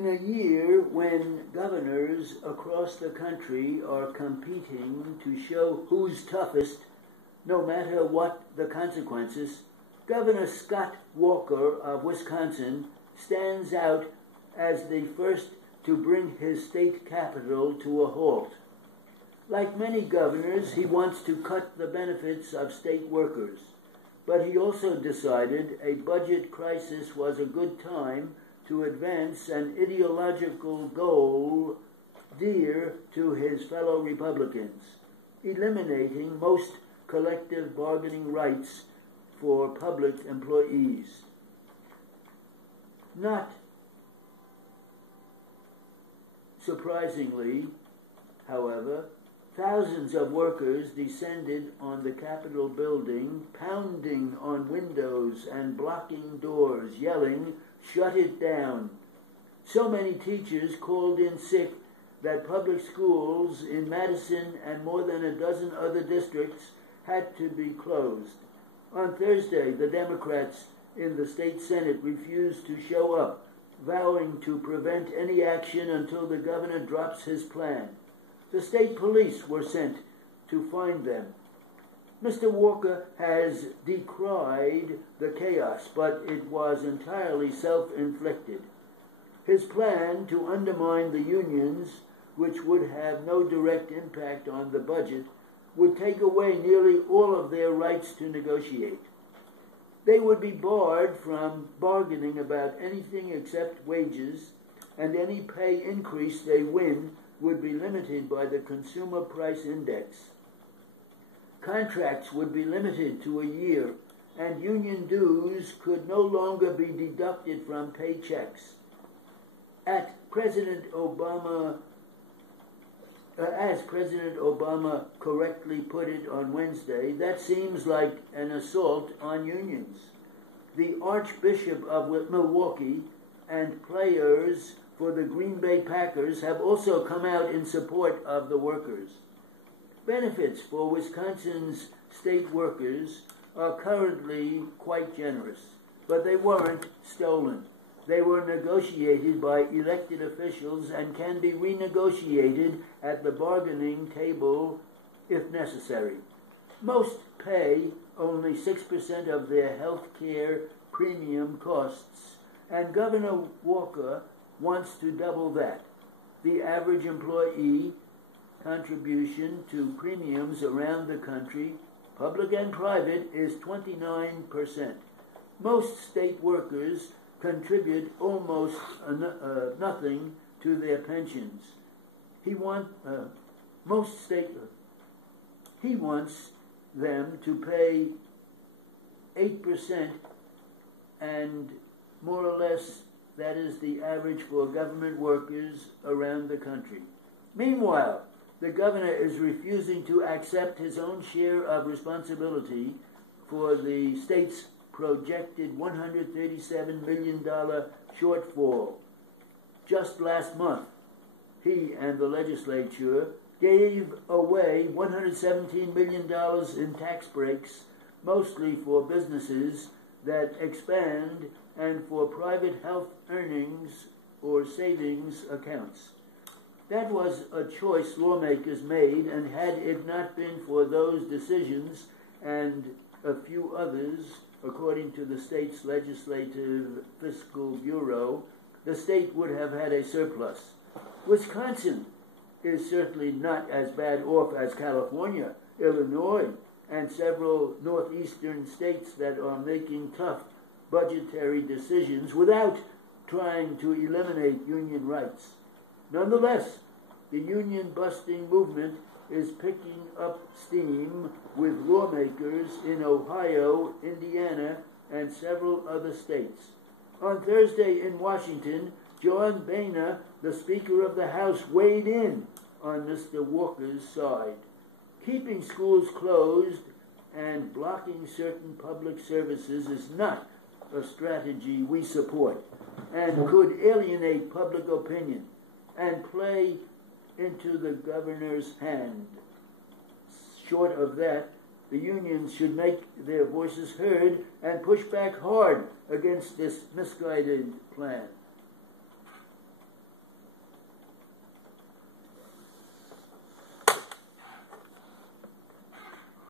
In a year when governors across the country are competing to show who's toughest, no matter what the consequences, Governor Scott Walker of Wisconsin stands out as the first to bring his state capital to a halt. Like many governors, he wants to cut the benefits of state workers, but he also decided a budget crisis was a good time to advance an ideological goal dear to his fellow Republicans, eliminating most collective bargaining rights for public employees. Not surprisingly, however, thousands of workers descended on the Capitol building, pounding on windows and blocking doors, yelling, "Shut it down." So many teachers called in sick that public schools in Madison and more than a dozen other districts had to be closed. On Thursday, the Democrats in the state Senate refused to show up, vowing to prevent any action until the governor drops his plan. The state police were sent to find them. Mr. Walker has decried the chaos, but it was entirely self-inflicted. His plan to undermine the unions, which would have no direct impact on the budget, would take away nearly all of their rights to negotiate. They would be barred from bargaining about anything except wages, and any pay increase they win would be limited by the Consumer Price Index. Contracts would be limited to a year, and union dues could no longer be deducted from paychecks. As President Obama correctly put it on Wednesday, that seems like an assault on unions. The Archbishop of Milwaukee and players for the Green Bay Packers have also come out in support of the workers. Benefits for Wisconsin's state workers are currently quite generous, but they weren't stolen. They were negotiated by elected officials and can be renegotiated at the bargaining table if necessary. Most pay only 6% of their health care premium costs, and Governor Walker wants to double that. The average employee contribution to premiums around the country, public and private, is 29%. Most state workers contribute almost nothing to their pensions. He wants them to pay 8%, and more or less that is the average for government workers around the country. Meanwhile, the governor is refusing to accept his own share of responsibility for the state's projected $137 million shortfall. Just last month, he and the legislature gave away $117 million in tax breaks, mostly for businesses that expand and for private health earnings or savings accounts. That was a choice lawmakers made, and had it not been for those decisions and a few others, according to the state's Legislative Fiscal Bureau, the state would have had a surplus. Wisconsin is certainly not as bad off as California, Illinois, and several northeastern states that are making tough budgetary decisions without trying to eliminate union rights. Nonetheless, the union-busting movement is picking up steam with lawmakers in Ohio, Indiana, and several other states. On Thursday in Washington, John Boehner, the Speaker of the House, weighed in on Mr. Walker's side. Keeping schools closed and blocking certain public services is not a strategy we support, and could alienate public opinion and play into the governor's hand. Short of that, the unions should make their voices heard and push back hard against this misguided plan.